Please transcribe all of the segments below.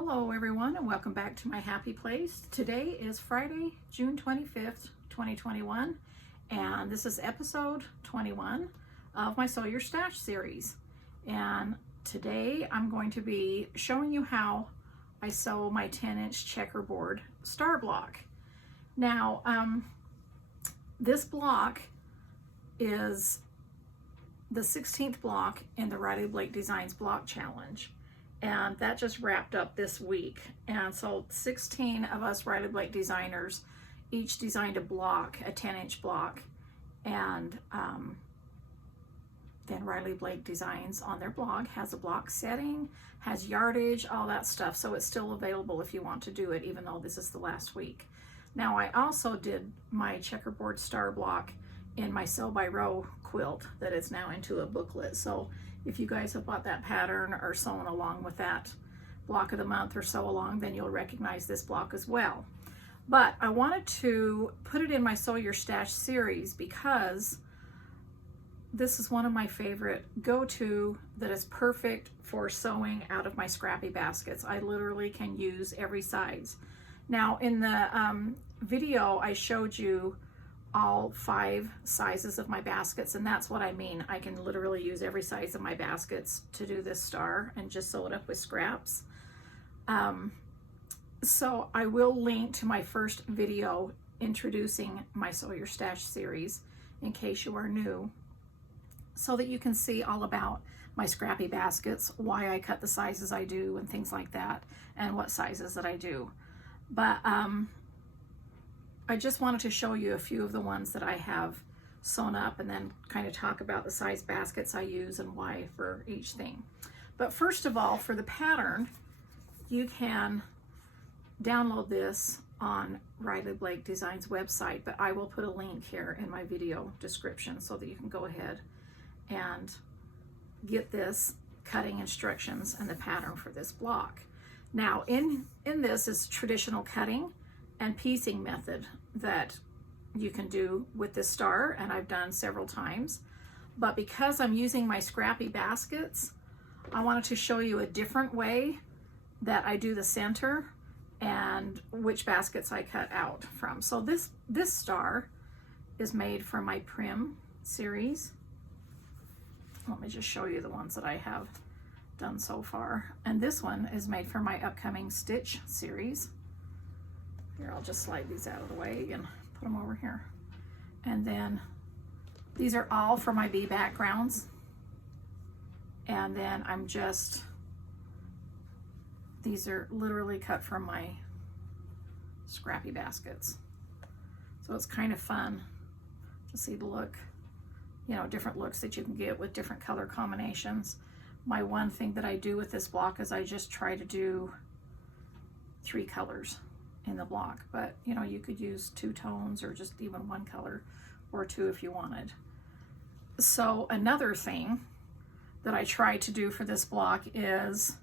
Hello everyone, and welcome back to my happy place. Today is Friday, June 25th, 2021, and this is episode 21 of my Sew Your Stash series. And today I'm going to be showing you how I sew my 10-inch checkerboard star block. Now, this block is the 16th block in the RBD Block Designs Block Challenge. And that just wrapped up this week. And so 16 of us RBD Block designers each designed a block, a 10-inch block. And then RBD Block Designs on their blog has a block setting, has yardage, all that stuff. So it's still available if you want to do it, even though this is the last week. Now I also did my checkerboard star block in my Sew by Row quilt that is now into a booklet. So if you guys have bought that pattern or sewn along with that block of the month or sew along, then you'll recognize this block as well. But I wanted to put it in my Sew Your Stash series because this is one of my favorite go-to that is perfect for sewing out of my Scrappy baskets. I literally can use every size. Now in the video I showed you all 5 sizes of my baskets, and that's what I mean. I can literally use every size of my baskets to do this star and just sew it up with scraps. So I will link to my first video introducing my Sew Your Stash series in case you are new, so that you can see all about my Scrappy baskets, why I cut the sizes I do and things like that, and what sizes that I do. But I just wanted to show you a few of the ones that I have sewn up and then kind of talk about the size baskets I use and why for each thing. But first of all, for the pattern, you can download this on RBD Block Designs website, but I will put a link here in my video description so that you can go ahead and get this cutting instructions and the pattern for this block. Now in this is traditional cutting and piecing method that you can do with this star, and I've done several times. But because I'm using my Scrappy baskets, I wanted to show you a different way that I do the center and which baskets I cut out from. So this star is made from my Prim series. Let me just show you the ones that I have done so far. And this one is made from my upcoming Stitch series. Here, I'll just slide these out of the way and put them over here. And then these are all for my bee backgrounds. And then these are literally cut from my Scrappy baskets. So it's kind of fun to see the look, you know, different looks that you can get with different color combinations. My one thing that I do with this block is I just try to do 3 colors in the block, but you know, you could use 2 tones or just even 1 color or 2 if you wanted. So another thing that I try to do for this block is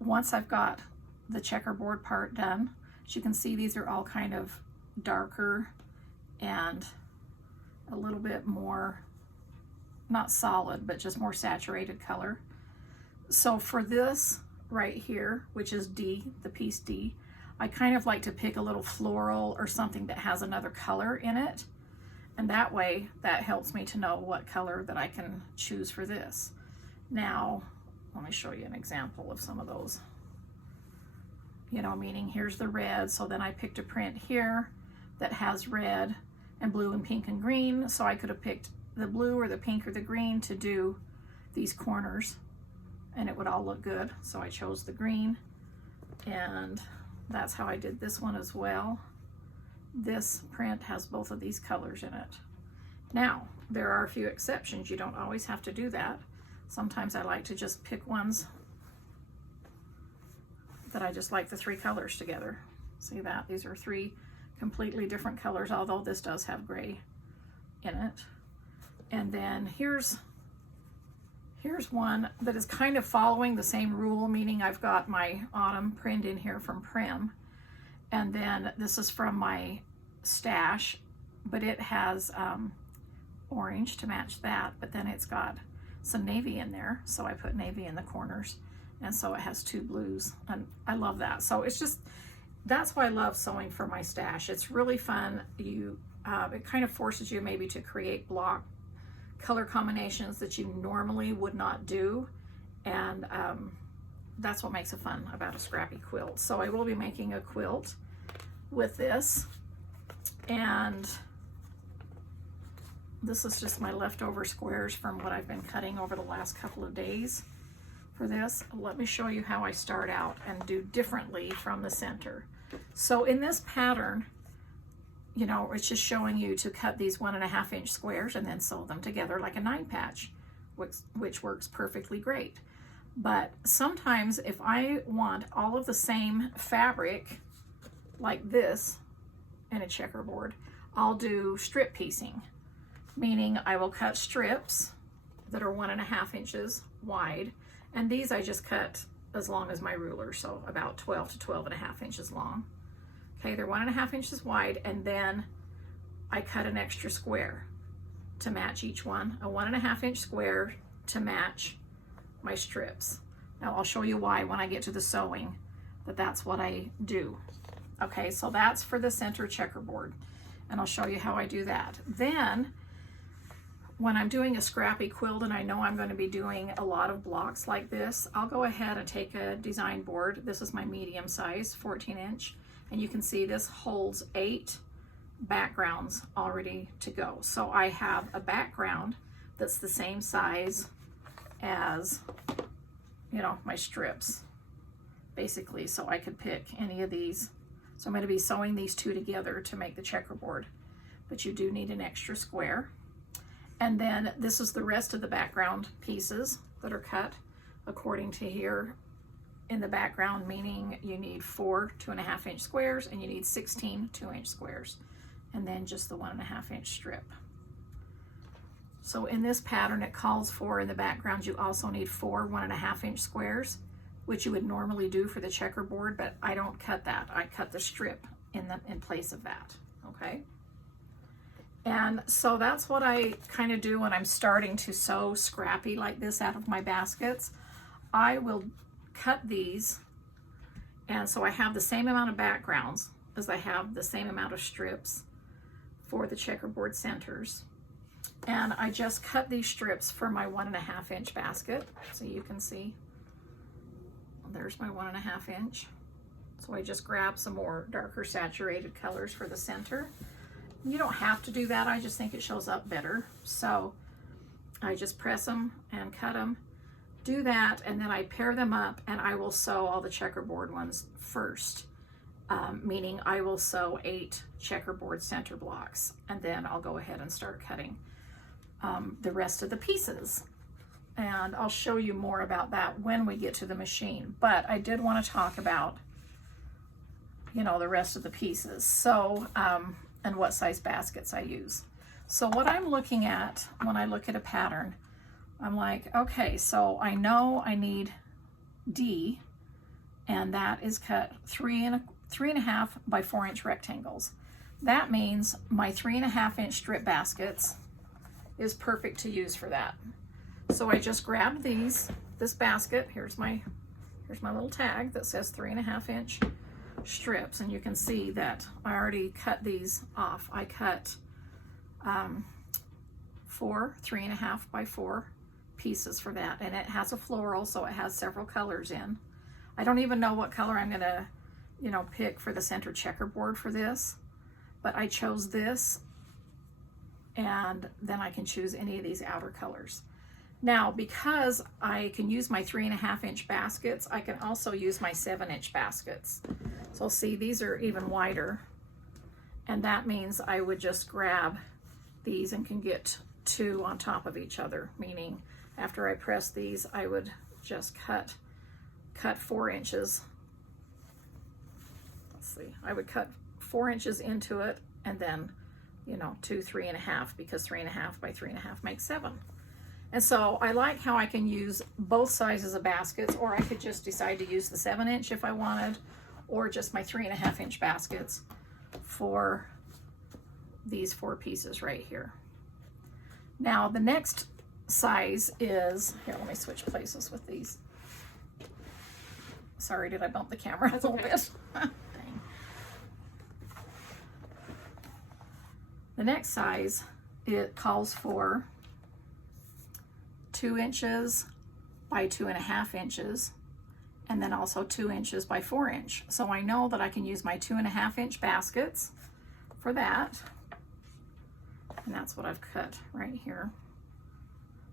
once I've got the checkerboard part done, as you can see, these are all kind of darker and a little bit more, not solid, but just more saturated color. So for this right here, which is D, the piece D, I kind of like to pick a little floral or something that has another color in it, and that way that helps me to know what color that I can choose for this. Now let me show you an example of some of those, you know, meaning here's the red, so then I picked a print here that has red and blue and pink and green, so I could have picked the blue or the pink or the green to do these corners and it would all look good. So I chose the green, and that's how I did this one as well. This print has both of these colors in it. Now, there are a few exceptions. You don't always have to do that. Sometimes I like to just pick ones that I just like the 3 colors together. See that? These are 3 completely different colors, although this does have gray in it. And then here's one that is kind of following the same rule, meaning I've got my autumn print in here from Prim, and then this is from my stash, but it has orange to match that, but then it's got some navy in there. So I put navy in the corners, and so it has 2 blues, and I love that. So it's just, that's why I love sewing for my stash. It's really fun. It kind of forces you maybe to create block color combinations that you normally would not do, and that's what makes it fun about a scrappy quilt. So I will be making a quilt with this, and this is just my leftover squares from what I've been cutting over the last couple of days for this. Let me show you how I start out and do differently from the center. So in this pattern, you know, it's just showing you to cut these 1.5 inch squares and then sew them together like a 9 patch, which works perfectly great. But sometimes if I want all of the same fabric like this in a checkerboard, I'll do strip piecing, meaning I will cut strips that are 1.5 inches wide, and these I just cut as long as my ruler, so about 12 to 12.5 inches long. Okay, they're 1.5 inches wide, and then I cut an extra square to match each one, a 1.5 inch square to match my strips. Now I'll show you why when I get to the sewing, that that's what I do. Okay, so that's for the center checkerboard, and I'll show you how I do that. Then when I'm doing a scrappy quilt and I know I'm going to be doing a lot of blocks like this, I'll go ahead and take a design board. This is my medium size, 14 inch, and you can see this holds 8 backgrounds already to go. So I have a background that's the same size as, you know, my strips, basically. So I could pick any of these. So I'm going to be sewing these 2 together to make the checkerboard, but you do need an extra square. And then this is the rest of the background pieces that are cut according to here in the background, meaning you need 4 2.5 inch squares, and you need 16 2-inch squares, and then just the 1.5 inch strip. So in this pattern, it calls for, in the background, you also need 4 1.5 inch squares, which you would normally do for the checkerboard, but I don't cut that. I cut the strip in place of that, okay? And so that's what I kind of do when I'm starting to sew scrappy like this out of my baskets. I will cut these, and so I have the same amount of backgrounds as I have the same amount of strips for the checkerboard centers. And I just cut these strips for my 1.5 inch basket. So you can see, there's my 1.5 inch. So I just grab some more darker saturated colors for the center. You don't have to do that, I just think it shows up better. So I just press them and cut them, do that, and then I pair them up, and I will sew all the checkerboard ones first, meaning I will sew 8 checkerboard center blocks, and then I'll go ahead and start cutting the rest of the pieces. And I'll show you more about that when we get to the machine. But I did want to talk about, you know, the rest of the pieces. So, and what size baskets I use. So what I'm looking at when I look at a pattern, I'm like, okay, so I know I need D, and that is cut 3.5 by 4 inch rectangles. That means my 3.5 inch strip baskets is perfect to use for that. So I just grabbed this basket. Here's my little tag that says 3.5 inch strips, and you can see that I already cut these off. I cut 4 3.5 by 4 pieces for that, and it has a floral, so it has several colors in. I don't even know what color I'm gonna, you know, pick for the center checkerboard for this, but I chose this, and then I can choose any of these outer colors. Now, because I can use my 3.5 inch baskets, I can also use my 7 inch baskets. So see, these are even wider, and that means I would just grab these and can get 2 on top of each other, meaning after I press these, I would just cut 4 inches. Let's see, I would cut 4 inches into it, and then, you know, 2 3.5, because 3.5 by 3.5 makes 7. And so I like how I can use both sizes of baskets, or I could just decide to use the 7 inch if I wanted, or just my 3.5 inch baskets for these 4 pieces right here. Now the next size is, here, let me switch places with these. Sorry, did I bump the camera a little bit? Dang. The next size, it calls for 2 inches by 2.5 inches, and then also 2 inches by 4 inch. So I know that I can use my 2.5 inch baskets for that. And that's what I've cut right here.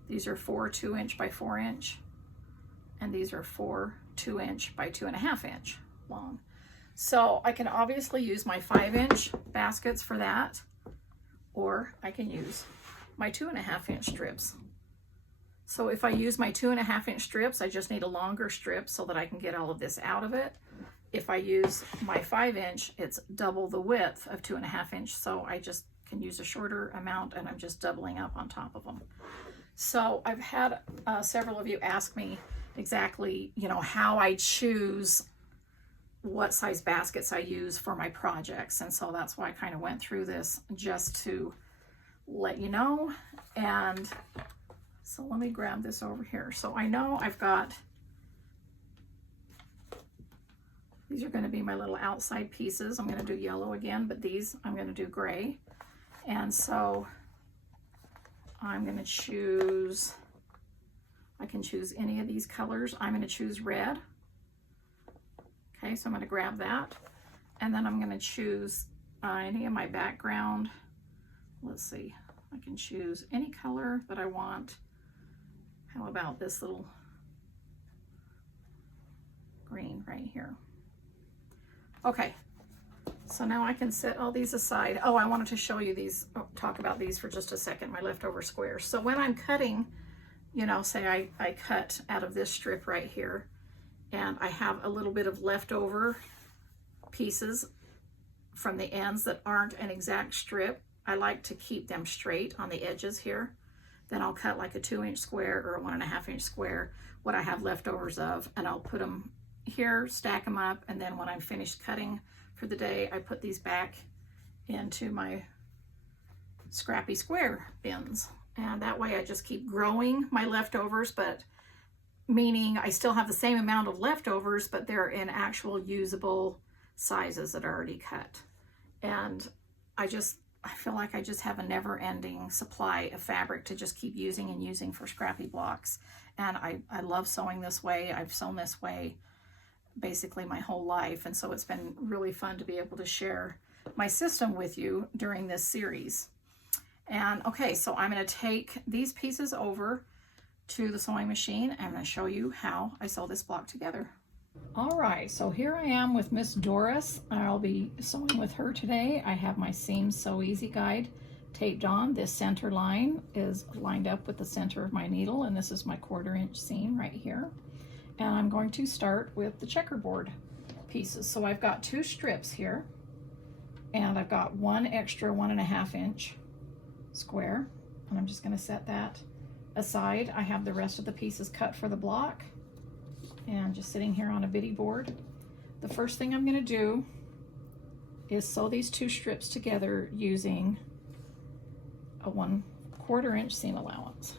These are 4 2 inch by 4 inch, and these are 4 2 inch by 2.5 inch long. So I can obviously use my 5 inch baskets for that, or I can use my 2.5 inch strips. So if I use my 2.5 inch strips, I just need a longer strip so that I can get all of this out of it. If I use my 5 inch, it's double the width of 2.5 inch, so I just can use a shorter amount, and I'm just doubling up on top of them. So I've had several of you ask me exactly, you know, how I choose what size baskets I use for my projects. And so that's why I kind of went through this, just to let you know. And so let me grab this over here. So I know I've got, these are going to be my little outside pieces. I'm going to do yellow again, but these I'm going to do gray. And so I'm going to choose, I can choose any of these colors. I'm going to choose red. Okay, so I'm going to grab that. And then I'm going to choose any of my background. Let's see, I can choose any color that I want. How about this little green right here? Okay, so now I can set all these aside. Oh, I wanted to show you these, talk about these for just a second, my leftover squares. So when I'm cutting, you know, say I cut out of this strip right here, and I have a little bit of leftover pieces from the ends that aren't an exact strip, I like to keep them straight on the edges here. Then I'll cut like a 2 inch square or a 1.5 inch square, what I have leftovers of, and I'll put them here, stack them up, and then when I'm finished cutting for the day, I put these back into my Scrappy square bins. And that way I just keep growing my leftovers, but meaning I still have the same amount of leftovers, but they're in actual usable sizes that are already cut. And I feel like I just have a never-ending supply of fabric to just keep using and using for Scrappy blocks. And I love sewing this way. I've sewn this way basically my whole life, and so it's been really fun to be able to share my system with you during this series. And okay, so I'm going to take these pieces over to the sewing machine. I'm going to show you how I sew this block together. All right, so here I am with Miss Doris. I'll be sewing with her today. I have my Seams Sew Easy guide taped on. This center line is lined up with the center of my needle, and this is my 1/4 inch seam right here. And I'm going to start with the checkerboard pieces. So I've got 2 strips here, and I've got 1 extra 1.5 inch square, and I'm just going to set that aside. I have the rest of the pieces cut for the block and just sitting here on a bitty board. The first thing I'm going to do is sew these 2 strips together using a 1/4 inch seam allowance.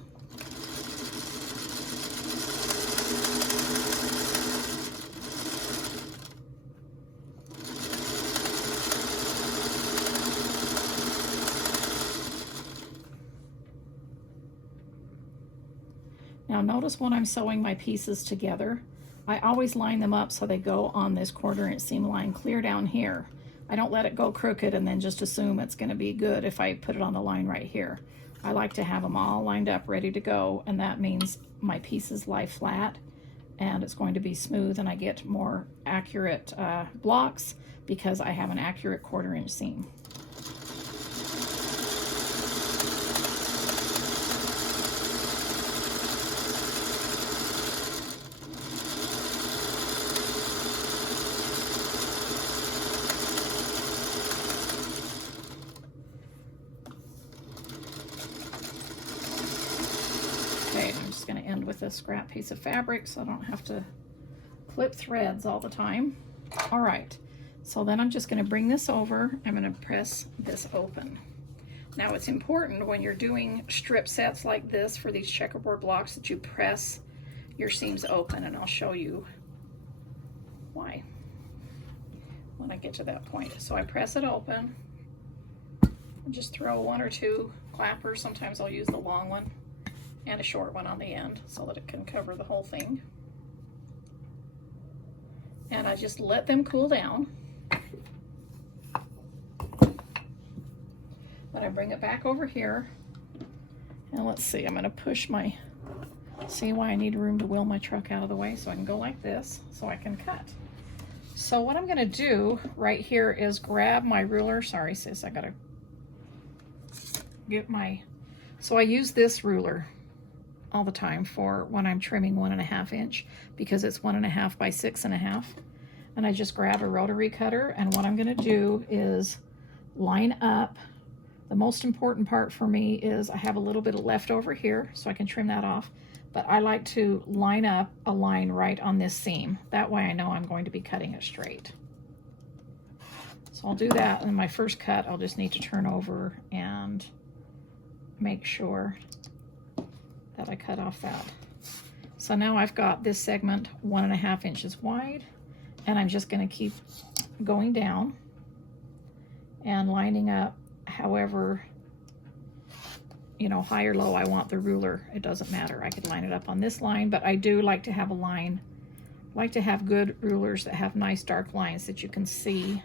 Now notice when I'm sewing my pieces together, I always line them up so they go on this 1/4 inch seam line clear down here. I don't let it go crooked and then just assume it's going to be good if I put it on the line right here. I like to have them all lined up ready to go, and that means my pieces lie flat and it's going to be smooth, and I get more accurate blocks because I have an accurate 1/4 inch seam. Okay, I'm just going to end with a scrap piece of fabric so I don't have to clip threads all the time. All right, so then I'm just going to bring this over. I'm going to press this open. Now it's important when you're doing strip sets like this for these checkerboard blocks that you press your seams open, and I'll show you why when I get to that point. So I press it open and just throw 1 or 2 clappers. Sometimes I'll use the long one and a short one on the end so that it can cover the whole thing. And I just let them cool down. But I bring it back over here, and let's see, I'm gonna push my, see why I need room to wheel my truck out of the way, so I can go like this, so I can cut. So what I'm gonna do right here is grab my ruler. Sorry sis, I gotta get my, so I use this ruler all the time for when I'm trimming 1.5 inch, because it's 1.5 by 6.5. And I just grab a rotary cutter, and what I'm gonna do is line up. The most important part for me is I have a little bit of left over here, so I can trim that off, but I like to line up a line right on this seam. That way I know I'm going to be cutting it straight. So I'll do that, and my first cut I'll just need to turn over and make sure that I cut off that. So now I've got this segment 1.5 inches wide, and I'm just going to keep going down and lining up however, you know, high or low I want the ruler. It doesn't matter. I could line it up on this line, but I do like to have a line, like to have good rulers that have nice dark lines that you can see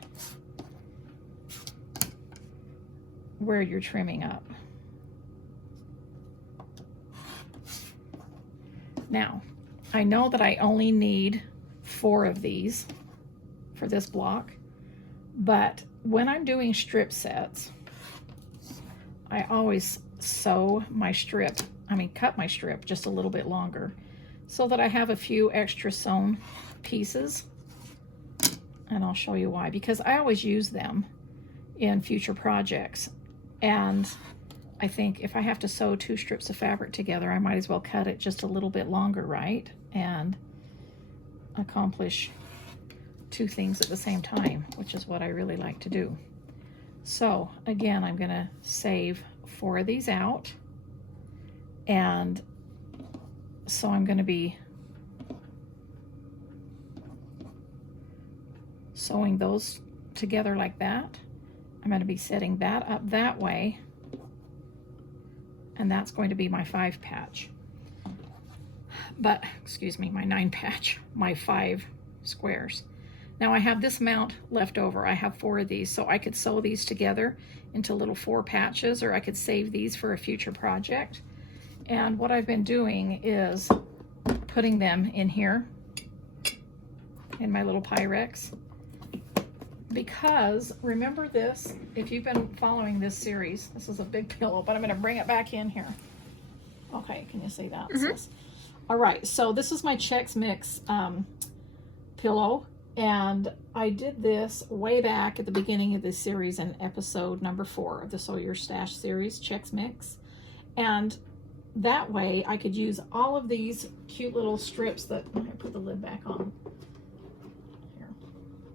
where you're trimming up. Now, I know that I only need 4 of these for this block, but when I'm doing strip sets, I always sew my strip, cut my strip just a little bit longer so that I have a few extra sewn pieces. And I'll show you why, because I always use them in future projects. And I think if I have to sew 2 strips of fabric together, I might as well cut it just a little bit longer, right? And accomplish 2 things at the same time, which is what I really like to do. So again, I'm gonna save 4 of these out, and so I'm gonna be sewing those together like that. I'm gonna be setting that up that way, and that's going to be my 5 patch. But, excuse me, my 9 patch, my 5 squares. Now I have this amount left over. I have 4 of these, so I could sew these together into little 4 patches, or I could save these for a future project. And what I've been doing is putting them in here, in my little Pyrex. Because, remember this, if you've been following this series, this is a big pillow, but I'm gonna bring it back in here. Okay, can you see that? Mm-hmm. All right, so this is my Chex Mix pillow. And I did this way back at the beginning of this series in episode number 4 of the Sew Your Stash series, Chex Mix. And that way I could use all of these cute little strips that, I'm gonna put the lid back on. Here.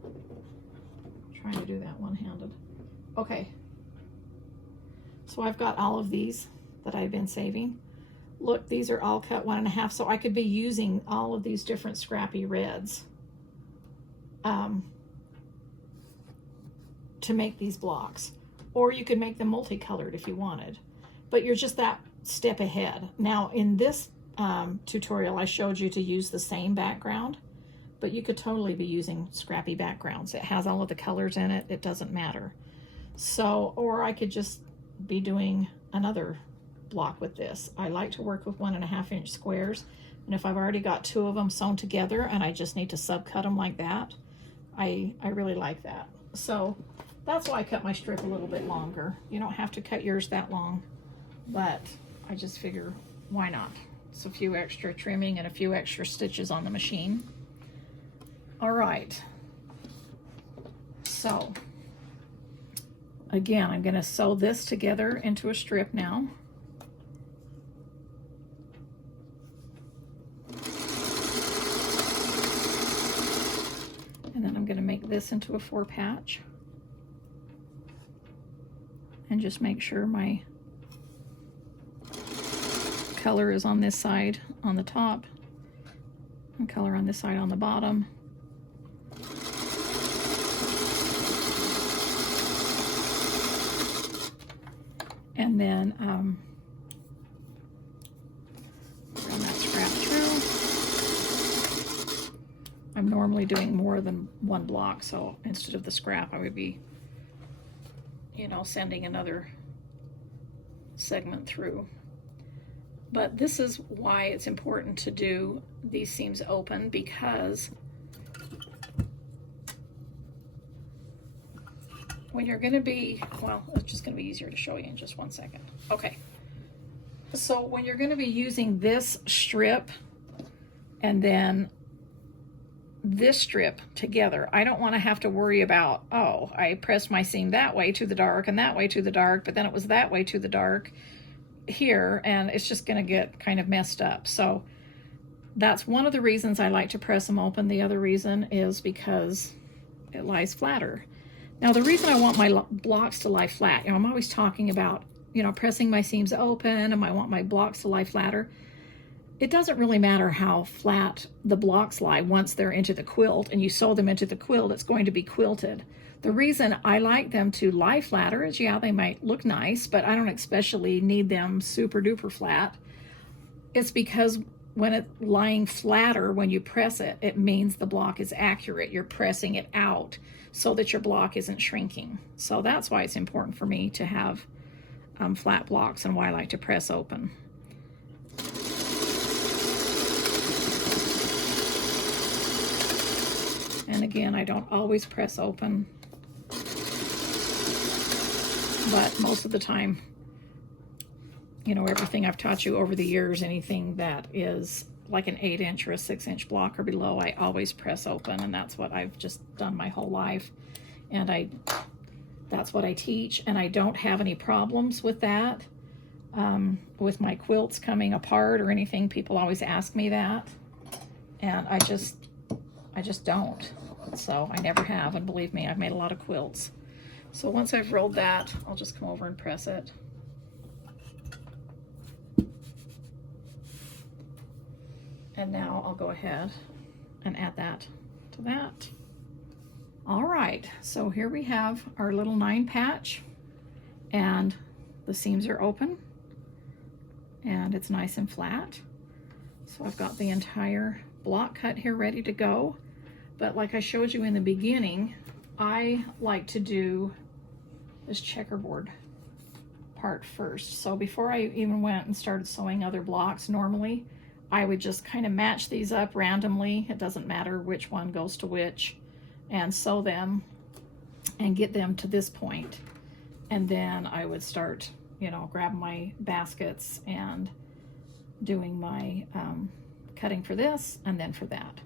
I'm trying to do that one-handed. Okay. So I've got all of these that I've been saving. Look, these are all cut 1.5, so I could be using all of these different Scrappy reds to make these blocks, or you could make them multicolored if you wanted, but you're just that step ahead. Now in this tutorial I showed you to use the same background, but you could totally be using Scrappy backgrounds. It has all of the colors in it, it doesn't matter. So, or I could just be doing another block with this. I like to work with 1.5 inch squares, and if I've already got 2 of them sewn together and I just need to subcut them like that, I really like that. So that's why I cut my strip a little bit longer. You don't have to cut yours that long, but I just figure, why not? It's a few extra trimming and a few extra stitches on the machine. All right, so again, I'm gonna sew this together into a strip now. And then I'm going to make this into a 4 patch. and just make sure my color is on this side on the top and color on this side on the bottom. And then run that scrap through. I'm normally doing more than one block, so instead of the scrap, I would be, you know, sending another segment through. But this is why it's important to do these seams open, because when you're going to be, well, it's just going to be easier to show you in just one second. Okay, so when you're going to be using this strip and then this strip together, I don't want to have to worry about, oh, I pressed my seam that way to the dark and that way to the dark, but then it was that way to the dark here, and it's just going to get kind of messed up. So that's one of the reasons I like to press them open. The other reason is because it lies flatter. Now, the reason I want my blocks to lie flat, you know, I'm always talking about, you know, pressing my seams open, and I want my blocks to lie flatter. It doesn't really matter how flat the blocks lie once they're into the quilt and you sew them into the quilt, it's going to be quilted. The reason I like them to lie flatter is, yeah, they might look nice, but I don't especially need them super duper flat. It's because when it's lying flatter, when you press it, it means the block is accurate. You're pressing it out so that your block isn't shrinking. So that's why it's important for me to have flat blocks, and why I like to press open. And again, I don't always press open, but most of the time, you know, everything I've taught you over the years, anything that is like an 8-inch or a 6-inch block or below, I always press open, and that's what I've just done my whole life. And that's what I teach, and I don't have any problems with that. With my quilts coming apart or anything, people always ask me that, and I just don't. So I never have, and believe me, I've made a lot of quilts. So once I've rolled that, I'll just come over and press it. And now I'll go ahead and add that to that. All right, so here we have our little 9 patch, and the seams are open, and it's nice and flat. So I've got the entire block cut here ready to go. But like I showed you in the beginning, I like to do this checkerboard part first. So before I even went and started sewing other blocks, normally I would just kind of match these up randomly. It doesn't matter which one goes to which, and sew them and get them to this point. And then I would start, you know, grabbing my baskets and doing my cutting for this and then for that.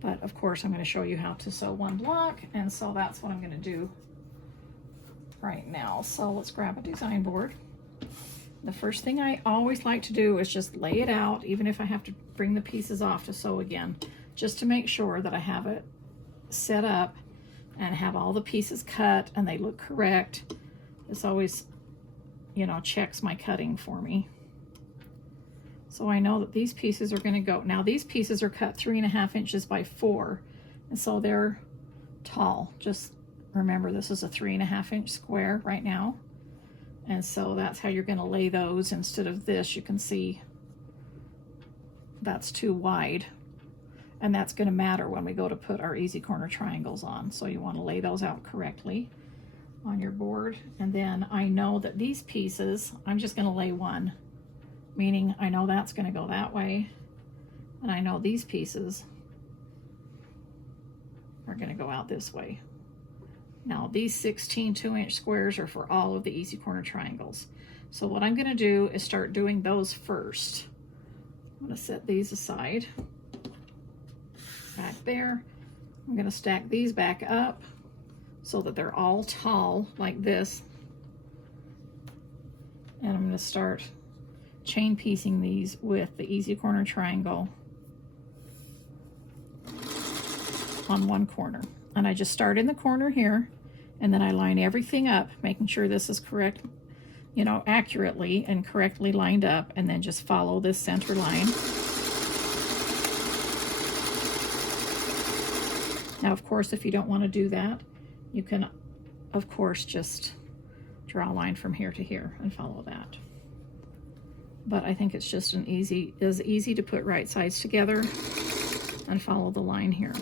But of course, I'm going to show you how to sew one block, and so that's what I'm going to do right now. So let's grab a design board. The first thing I always like to do is just lay it out, even if I have to bring the pieces off to sew again, just to make sure that I have it set up and have all the pieces cut and they look correct. This always, you know, checks my cutting for me. So I know that these pieces are going to go. Now these pieces are cut 3.5 inches by 4, and so they're tall. Just remember, this is a 3.5 inch square right now, and so that's how you're going to lay those instead of this. You can see that's too wide, and that's going to matter when we go to put our easy corner triangles on. So you want to lay those out correctly on your board. And then I know that these pieces, I'm just going to lay one, meaning I know that's going to go that way, and I know these pieces are going to go out this way. Now these 16 2-inch squares are for all of the easy corner triangles. So what I'm going to do is start doing those first. I'm going to set these aside back there. I'm going to stack these back up so that they're all tall like this, and I'm going to start chain piecing these with the easy corner triangle on one corner. And I just start in the corner here, And then I line everything up, making sure this is correct, you know, accurately and correctly lined up, and then just follow this center line. Now, of course, if you don't want to do that, you can, of course, just draw a line from here to here and follow that. But I think it's just easy to put right sides together and follow the line here.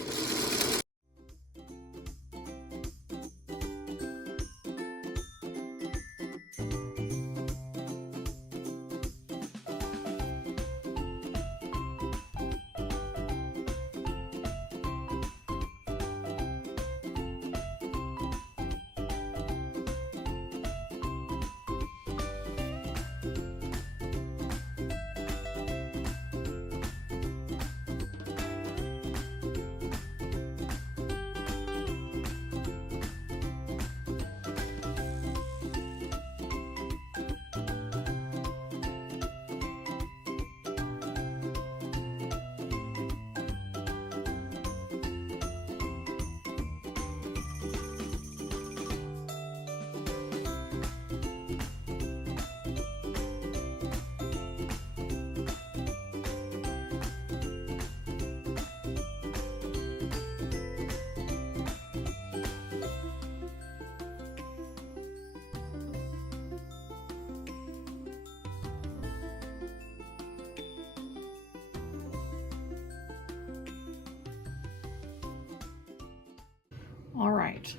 All right,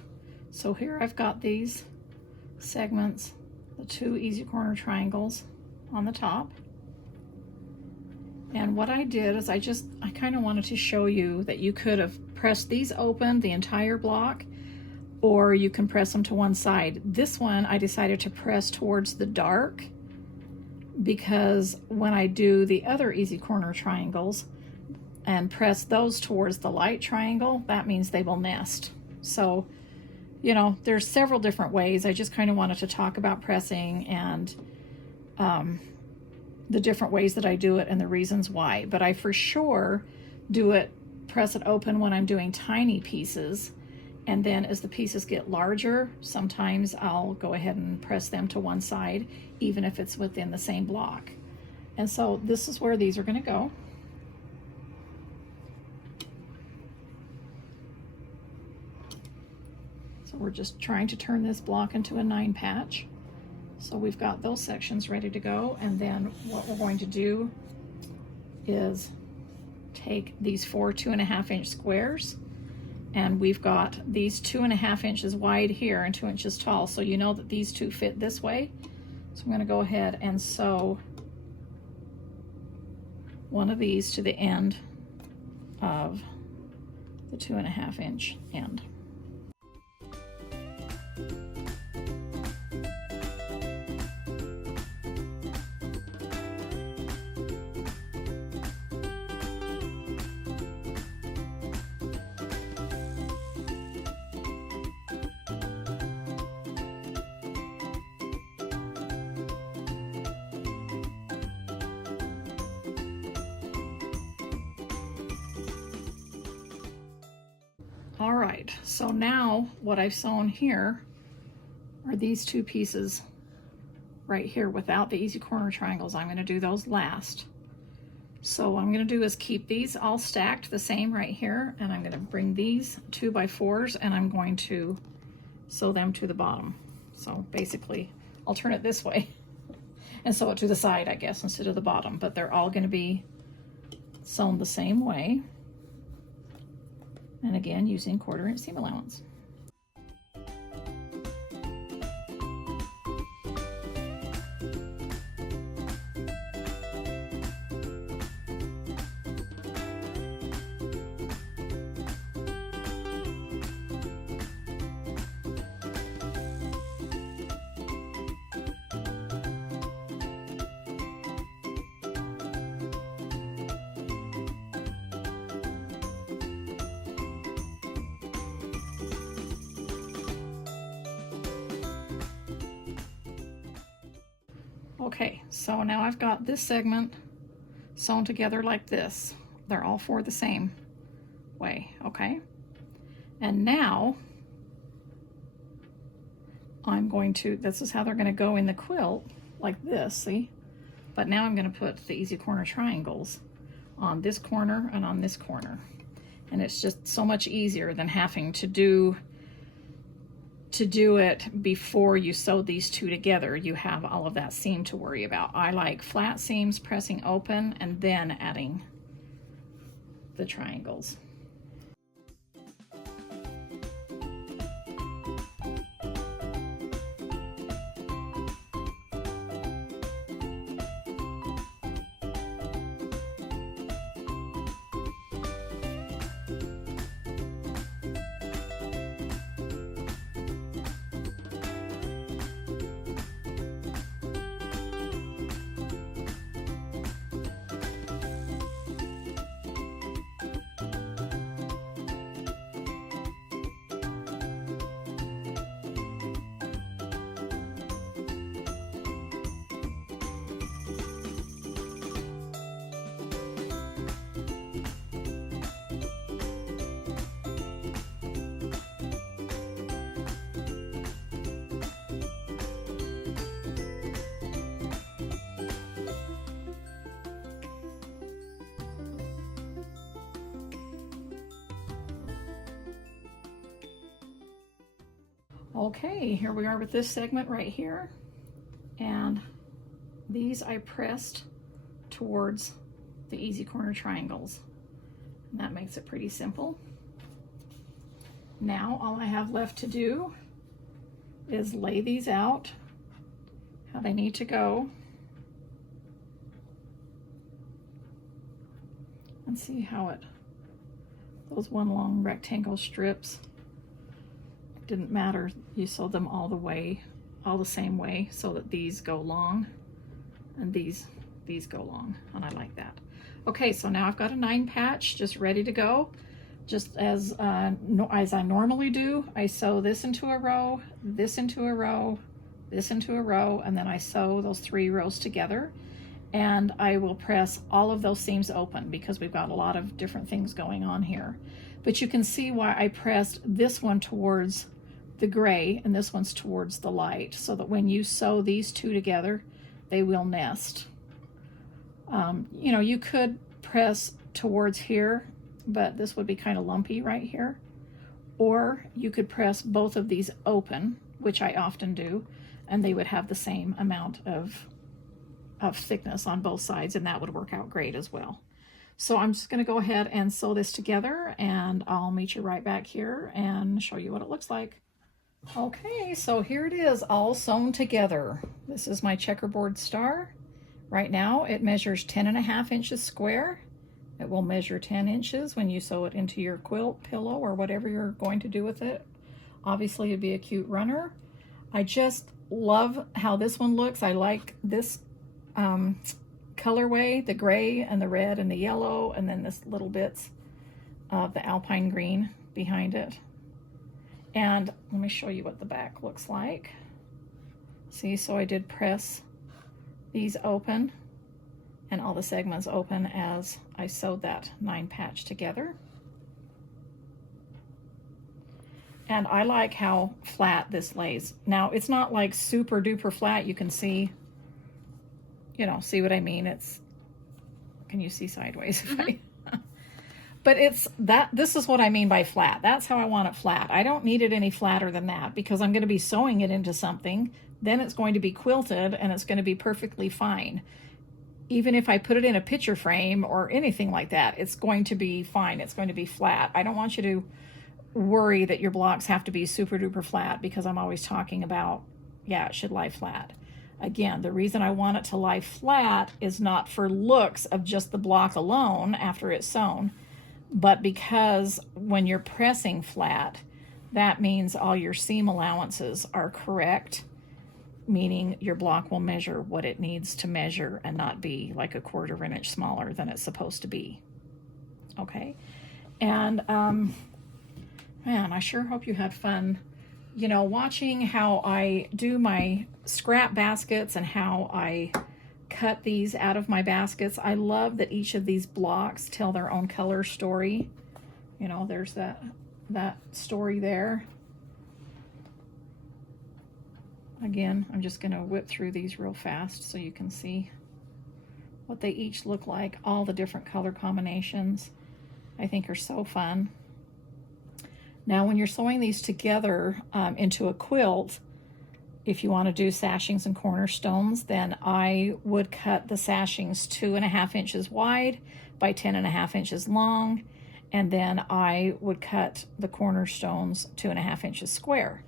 so here I've got these segments, the 2 easy corner triangles on the top. And what I did is I kind of wanted to show you that you could have pressed these open, the entire block, or you can press them to one side. This one I decided to press towards the dark, because when I do the other easy corner triangles and press those towards the light triangle, that means they will nest. So, you know, there's several different ways. I just kind of wanted to talk about pressing and the different ways that I do it and the reasons why. But I for sure press it open when I'm doing tiny pieces. And then as the pieces get larger, sometimes I'll go ahead and press them to one side, even if it's within the same block. And so this is where these are going to go. So we're just trying to turn this block into a 9 patch. So we've got those sections ready to go. And then what we're going to do is take these 4 2.5 inch squares, and we've got these 2.5 inches wide here and 2 inches tall. So you know that these two fit this way. So I'm going to go ahead and sew one of these to the end of the 2.5 inch end. All right, so now what I've sewn here are these 2 pieces right here without the easy corner triangles. I'm going to do those last. So what I'm going to do is keep these all stacked the same right here, and I'm going to bring these 2x4s and I'm going to sew them to the bottom. So basically I'll turn it this way and sew it to the side, I guess, instead of the bottom, but they're all going to be sewn the same way. And again, using 1/4 inch seam allowance. Okay, so now I've got this segment sewn together like this. They're all 4 the same way, okay? And now this is how they're going to go in the quilt, like this, see? But now I'm going to put the easy corner triangles on this corner and on this corner. And it's just so much easier than having to do it before you sew these two together. You have all of that seam to worry about. I like flat seams, pressing open, and then adding the triangles. Okay, here we are with this segment right here, and these I pressed towards the easy corner triangles, and that makes it pretty simple. Now all I have left to do is lay these out how they need to go and see how those one long rectangle strips, didn't matter, you sew them all the same way, so that these go long and these go long, and I like that. Okay, so now I've got a 9 patch just ready to go. Just as I normally do, I sew this into a row, this into a row, this into a row, and then I sew those 3 rows together, and I will press all of those seams open because we've got a lot of different things going on here. But you can see why I pressed this one towards the gray and this one's towards the light, so that when you sew these two together, they will nest. You know, you could press towards here, but this would be kind of lumpy right here. Or you could press both of these open, which I often do, and they would have the same amount of thickness on both sides, and that would work out great as well. So I'm just going to go ahead and sew this together, and I'll meet you right back here and show you what it looks like. Okay, so here it is, all sewn together. This is my checkerboard star. Right now it measures 10.5 inches square. It will measure 10 inches when you sew it into your quilt, pillow, or whatever you're going to do with it. Obviously it'd be a cute runner. I just love how this one looks. I like this colorway, the gray and the red and the yellow, and then this little bits of the alpine green behind it. And let me show you what the back looks like. See, so I did press these open and all the segments open as I sewed that 9 patch together. And I like how flat this lays. Now, it's not like super duper flat. You can see, you know, see what I mean? Can you see sideways? But this is what I mean by flat. That's how I want it flat. I don't need it any flatter than that because I'm going to be sewing it into something. Then it's going to be quilted and it's going to be perfectly fine. Even if I put it in a picture frame or anything like that, it's going to be fine. It's going to be flat. I don't want you to worry that your blocks have to be super duper flat because I'm always talking about, yeah, it should lie flat. Again, the reason I want it to lie flat is not for looks of just the block alone after it's sewn, but because when you're pressing flat, that means all your seam allowances are correct, meaning your block will measure what it needs to measure and not be like 1/4 inch smaller than it's supposed to be. Okay? And man, I sure hope you had fun, you know, watching how I do my scrap baskets and how I cut these out of my baskets. I love that each of these blocks tell their own color story. You know, there's that story there. Again, I'm just going to whip through these real fast so you can see what they each look like. All the different color combinations I think are so fun. Now when you're sewing these together into a quilt, if you want to do sashings and cornerstones, then I would cut the sashings 2.5 inches wide by 10.5 inches long, and then I would cut the cornerstones 2.5 inches square.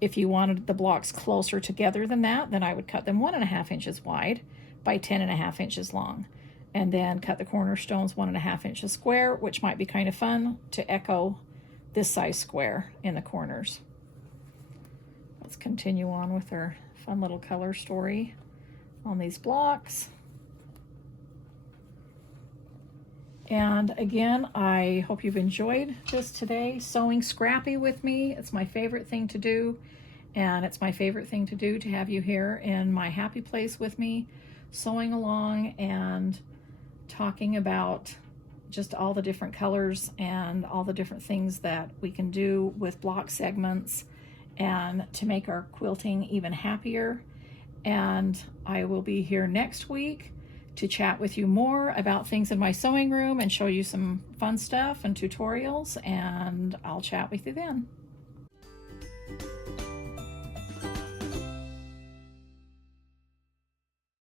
If you wanted the blocks closer together than that, then I would cut them 1.5 inches wide by 10.5 inches long, and then cut the cornerstones 1.5 inches square, which might be kind of fun to echo this size square in the corners. Let's continue on with our fun little color story on these blocks. And again, I hope you've enjoyed this today, sewing Scrappy with me. It's my favorite thing to do, and it's my favorite thing to do to have you here in my happy place with me, sewing along and talking about just all the different colors and all the different things that we can do with block segments and to make our quilting even happier. And I will be here next week to chat with you more about things in my sewing room and show you some fun stuff and tutorials, and I'll chat with you then.